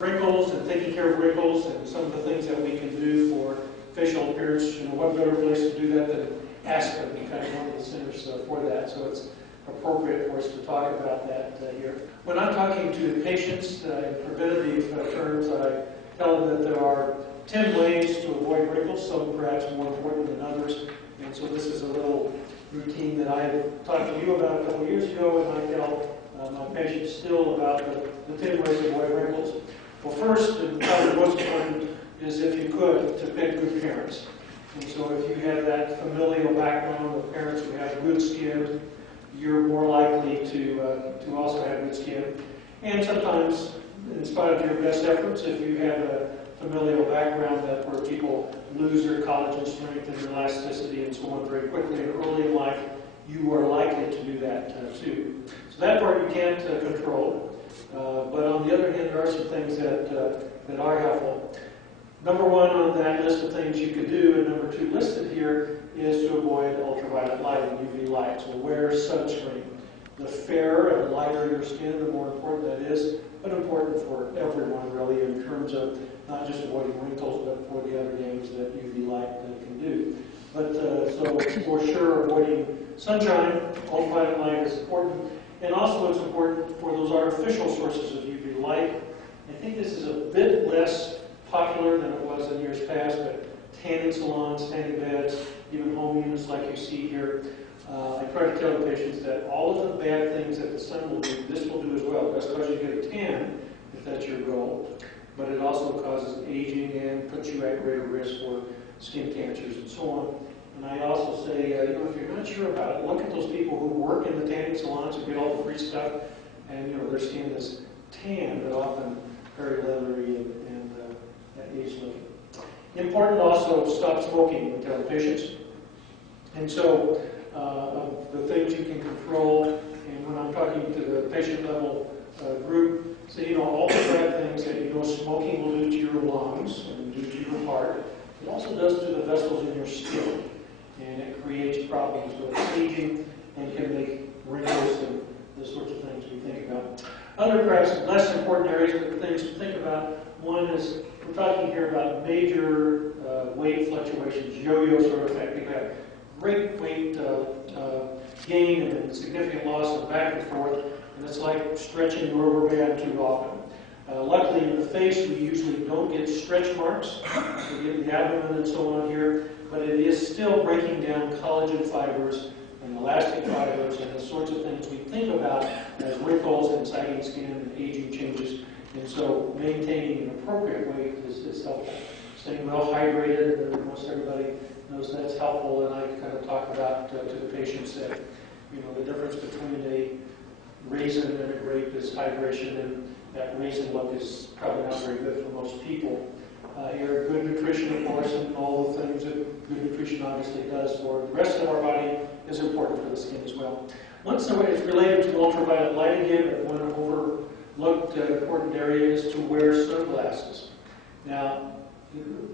Wrinkles and taking care of wrinkles and some of the things that we can do for facial appearance. What better place to do that than Aspen, kind of one of the centers for that. So it's appropriate for us to talk about that here. When I'm talking to patients in preventative terms, I tell them that there are 10 ways to avoid wrinkles, some perhaps more important than others. And so this is a little routine that I had talked to you about a couple years ago, and I tell my patients still about the 10 ways to avoid wrinkles. Well, first, and probably most important, is if you could, to pick good parents. And so if you have that familial background of parents who have good skin, you're more likely to also have good skin. And sometimes, in spite of your best efforts, if you have a familial background where people lose their collagen strength and elasticity and so on very quickly and early in life, you are likely to do that too. So that part you can't control. But on the other hand, there are some things that are helpful. Number one on that list of things you could do, and number two listed here, is to avoid ultraviolet light and UV light. So wear sunscreen. The fairer and lighter your skin, the more important that is, but important for everyone really in terms of not just avoiding wrinkles, but for the other damage that UV light can do. But so for sure, avoiding sunshine, ultraviolet light is important. And also it's important for those artificial sources of UV light. I think this is a bit less popular than it was in years past, but tanning salons, tanning beds, even home units like you see here. I try to tell the patients that all of the bad things that the sun will do, this will do as well. That's because you get a tan, if that's your goal. But it also causes aging and puts you at greater risk for skin cancers and so on. And I also say, if you're not sure about it, look at those people who work in the tanning salons who get all the free stuff, and their skin is tan, but often very leathery and age-looking. Important also to stop smoking, we tell the patients. And so, the things you can control, and when I'm talking to the patient level group, say, all the bad things that smoking will do to your lungs and do to your heart. It also does to the vessels in your skin. And it creates problems with aging and can make wrinkles and the sorts of things we think about. Other perhaps less important areas, but things to think about. One is, we're talking here about major weight fluctuations, yo-yo sort of effect. People have great weight gain and significant loss and back and forth, and it's like stretching a rubber band too often. Luckily in the face, we usually don't get stretch marks. We get the abdomen and so on here. But it is still breaking down collagen fibers and elastic fibers and the sorts of things we think about as wrinkles and sagging skin and aging changes. And so maintaining an appropriate weight is helpful. Staying well hydrated, most everybody knows that's helpful. And I kind of talk about to the patients that, the difference between a raisin and a grape is hydration, and that raisin look is probably not very good for most people. Your good nutrition, of course, and all the things that good nutrition obviously does for the rest of our body is important for the skin as well. One so it's related to ultraviolet light again, but one overlooked important area is to wear sunglasses. Now,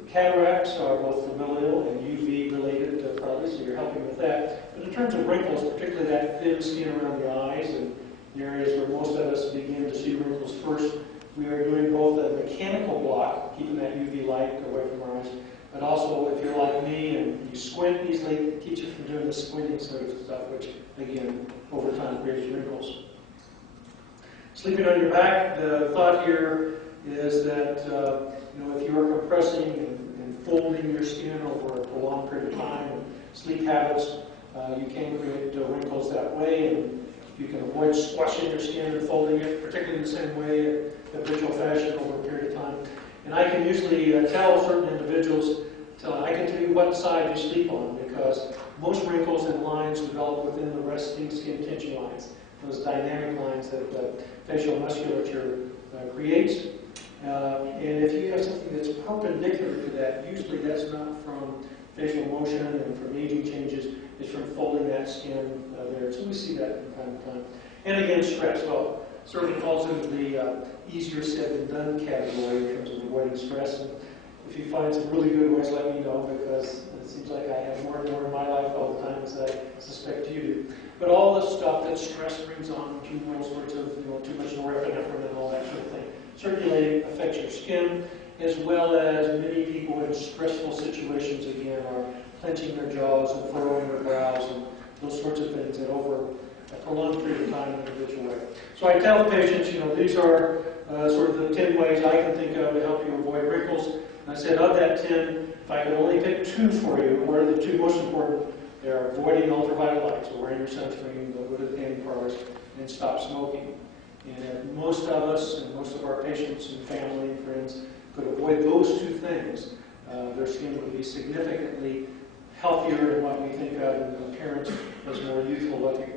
cataracts are both familial and UV related probably, so you're helping with that. But in terms of wrinkles, particularly that thin skin around the eyes and the areas where most of us begin to see wrinkles first, we are doing both a mechanical block, keeping that UV light away from our eyes, but also if you're like me and you squint easily, it keeps you from doing the squinting sort of stuff, which again, over time creates wrinkles. Sleeping on your back, the thought here is that if you are compressing and folding your skin over a prolonged period of time, and sleep habits, you can create wrinkles that way, and you can avoid squashing your skin and folding it, particularly in the same way, habitual fashion over a period of time. And I can usually tell certain individuals, I can tell you what side you sleep on, because most wrinkles and lines develop within the resting skin tension lines, those dynamic lines that the facial musculature creates. And if you have something that's perpendicular to that, usually that's not from facial motion and from aging changes, it's from folding that skin there. So we see that from time to time. And again, stress. Well, certainly falls into the easier said than done category in terms of avoiding stress. And if you find some really good ways, let me know, because it seems like I have more and more in my life all the time, as I suspect you do. But all the stuff that stress brings on, all sorts of, too much norepinephrine and all that sort of thing, certainly affects affects your skin, as well as many people in stressful situations, again, are clenching their jaws and furrowing their brows and those sorts of things that over a prolonged period of time in an individual way. So I tell patients, these are sort of the 10 ways I can think of to help you avoid wrinkles. And I said, of that 10, if I could only pick 2 for you, what are the 2 most important? They're avoiding ultraviolet light, so wearing your sunscreen, go to the tanning parlors, and stop smoking. And if most of us and most of our patients and family and friends could avoid those 2 things, their skin would be significantly healthier in what we think of in appearance as more youthful looking.